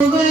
Over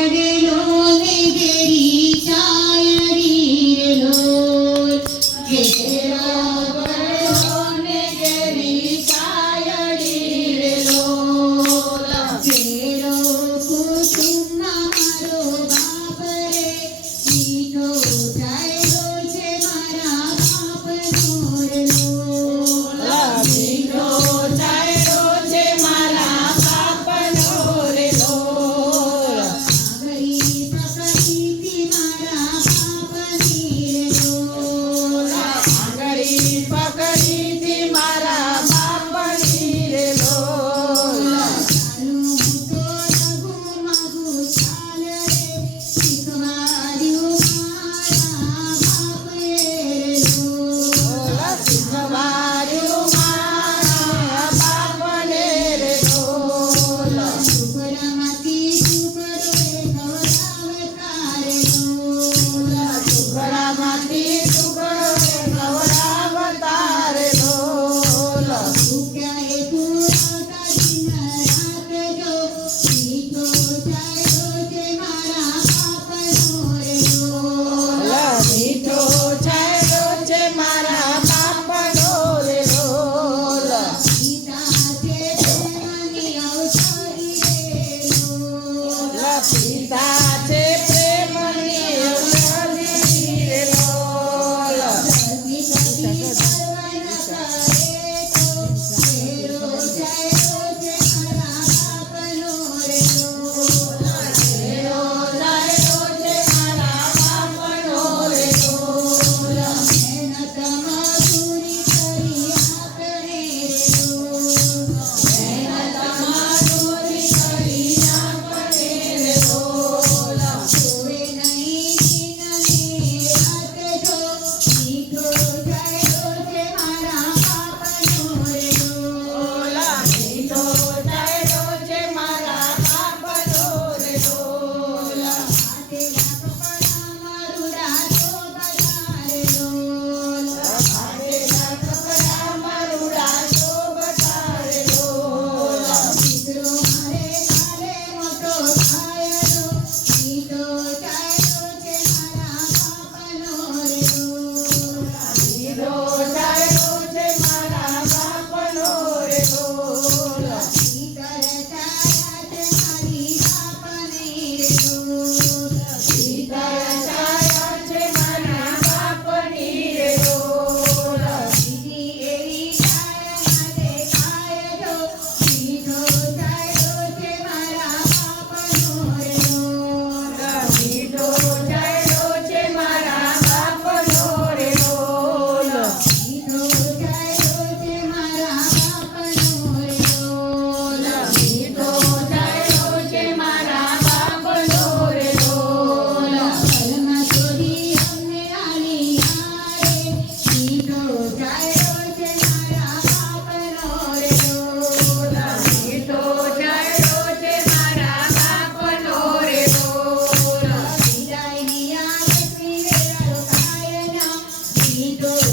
Thank you.